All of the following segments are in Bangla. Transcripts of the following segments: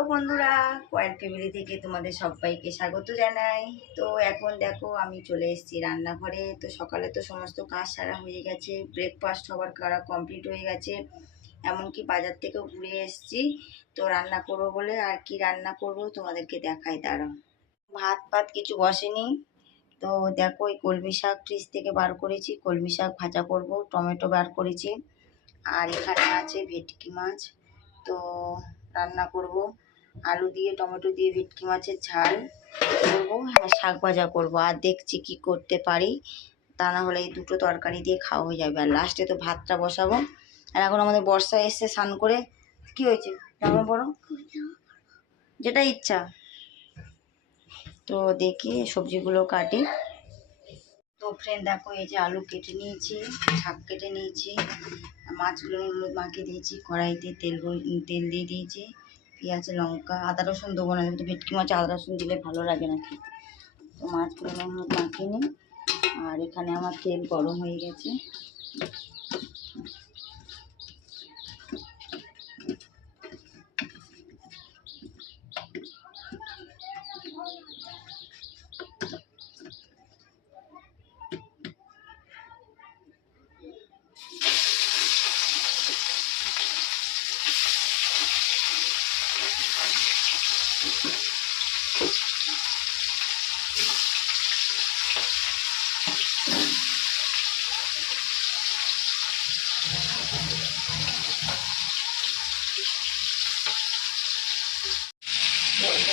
হ্যালো বন্ধুরা কয়েল ফ্যামিলি থেকে তোমাদের সবাইকে স্বাগত জানাই। তো এখন দেখো, আমি চলে এসেছি রান্নাঘরে। তো সকালে তো সমস্ত কাজ সারা হয়ে গেছে ব্রেকফাস্ট হওয়ার করা কমপ্লিট হয়ে গেছে, এমনকি বাজার থেকেও ঘুরে এসেছি। তো রান্না করব বলে আর কি রান্না করব তোমাদেরকে দেখাই, দাঁড়াও। ভাত ফাত কিছু বসেনি। তো দেখো, এই কলমি শাক ফ্রিজ থেকে বার করেছি, কলমি শাক ভাজা করব, টমেটো বার করেছি। আর এখানে আছে ভেটকি মাছ। তো রান্না করব। আলু দিয়ে, টমেটো দিয়ে, ভেটকি মাছের ঝাল করব। আর শাক ভাজা করব। আর দেখছি কি করতে পারি। তা না হলে এই দুটো তরকারি দিয়ে খাওয়া হয়ে যাবে। আর লাস্টে তো ভাতটা বসাবো। আর এখন আমাদের বর্ষা এসছে স্নান করে। কি হয়েছে? জামা পড়ো যেটা ইচ্ছা। তো দেখি, সবজিগুলো কাটি। তো ফ্রেন্ড দেখো, এই যে আলু কেটে নিয়েছি, শাক কেটে নিয়েছি। মাছগুলো মাখিয়ে দিয়েছি। কড়াইতে তেল তেল দিয়ে দিয়েছি। পেঁয়াজ, লঙ্কা, আদা, রসুন দেবো না কিন্তু ভেটকি মাছ, আদা, রসুন দিলে ভালো লাগে না খেতে তো মাছগুলো হলুদ মাখিয়ে নিই আর এখানে আমার তেল গরম হয়ে গেছে।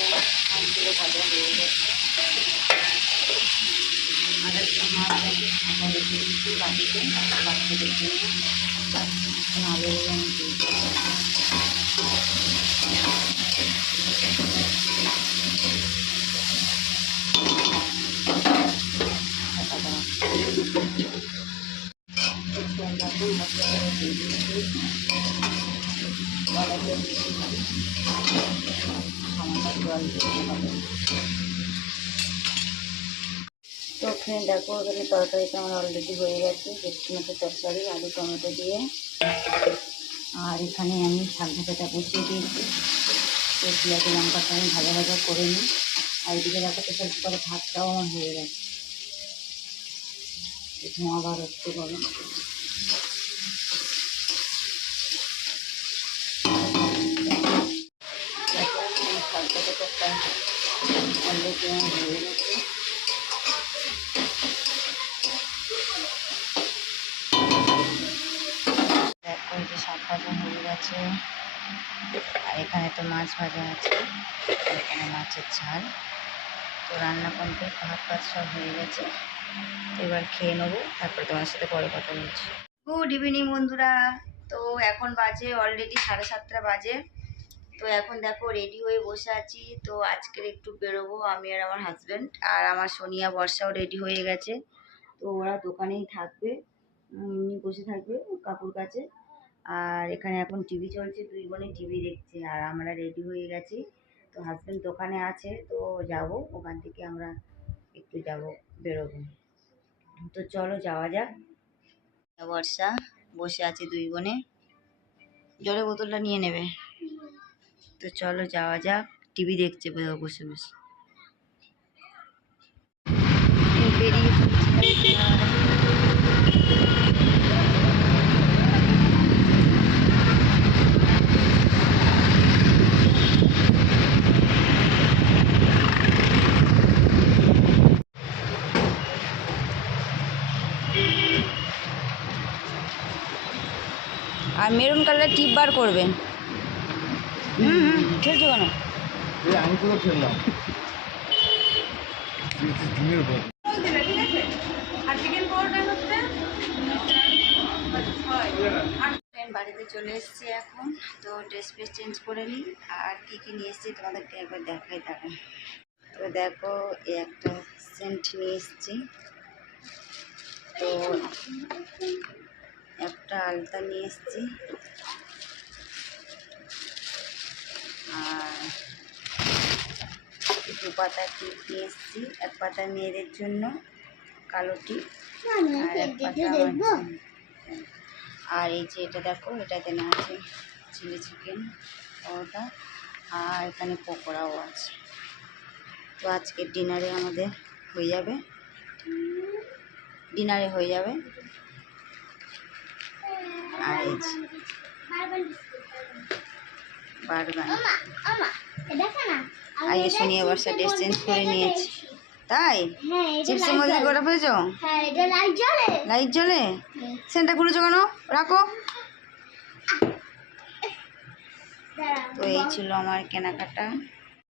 মাছগুলো ভালো হয়ে গেছে আর একটা মাছ আছে আমরা তো ফ্রেন্ড দেখো, এখানে তরকারিটা আমার অলরেডি হয়ে গেছে। ভেটকি মাছের তরকারি, আলু, টমেটো দিয়ে। আর এখানে আমি শাক ভাজাটা বসিয়ে দিয়েছি। তো পেঁয়াজি, লঙ্কাটা আমি ভাজা ভাজা করে নিই। আর এদিকে দেখো কুকারে ভাতটাও আমার হয়ে গেছে। ধোঁয়া বার হচ্ছে গরম। গেছে আর এখানে তো মাছ ভাজা আছে, এখানে মাছের ঝাল। তো রান্না কমপ্লিট ভাত ভাত সব হয়ে গেছে। এবার খেয়ে নেব, তারপর তোমার সাথে পরে কথা বলছি। গুড ইভিনিং বন্ধুরা। তো এখন বাজে অলরেডি সাড়ে সাতটা বাজে। তো এখন দেখো রেডি হয়ে বসে আছি। তো আজকের একটু বেরোবো আমি আর আমার হাজব্যান্ড আর আমার সোনিয়া, বর্ষাও রেডি হয়ে গেছে। তো ওরা দোকানেই থাকবে বসে থাকবে কাকুর কাছে। আর এখানে এখন টিভি চলছে দুই বোনে টিভি দেখছে, আর আমরা রেডি হয়ে গেছি। তো হাজব্যান্ড দোকানে আছে, তো যাব, ওখান থেকে আমরা একটু যাব, বেরোবো। তো চলো যাওয়া যাক। বর্ষা, বসে আছে দুই বোনে। জলের বোতলটা নিয়ে নেবে। তো চলো যাওয়া যাক টিভি দেখছে বসে বসে। বেরিয়ে আর মেরুন কালার টিপ বার করবে হুম হুম খেলছো কেন? আমি খেললাম। বাড়িতে চলে এসেছি এখন তো ড্রেস ফ্রেস চেঞ্জ করে নিই। আর কী কী নিয়ে এসেছি তোমাদেরকে একবার দেখাই দাঁড়া তো দেখো একটা সেন্ট নিয়ে এসেছি। তো একটা আলতা নিয়ে এসেছি। আর দু পাতা টিপ নিয়ে এসেছি। এক পাতা মেয়েদের জন্য কালো টিপ। আর এক পাতা আর এই যে এটা দেখো এটাতে না আছে চিলি চিকেন ওটা আর এখানে পকোড়াও আছে। তো আজকে ডিনারে আমাদের হয়ে যাবে। ডিনারে হয়ে যাবে। আর এই যে বার্গার আগে শুনি এবার ড্রেস চেঞ্জ করে নিয়েছি। তাই? হ্যাঁ চিপসের লাইট মধ্যে। গোটা ফেলেছো হ্যাঁ এটা লাইট জ্বলে। লাইট জ্বলে? সেন্টার খুলেছো কেন? রাখো। তো এই ছিল আমার কেনাকাটা।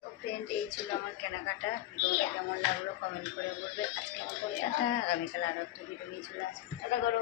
তো ফ্রেন্ড এই ছিল আমার কেনাকাটা। ভিডিওটা কেমন লাগল কমেন্ট করে বলবে। আজকে আমার টাটা আগামীকাল আরও একটা ভিডিও নিয়ে চলে আসবে। টাটা করো।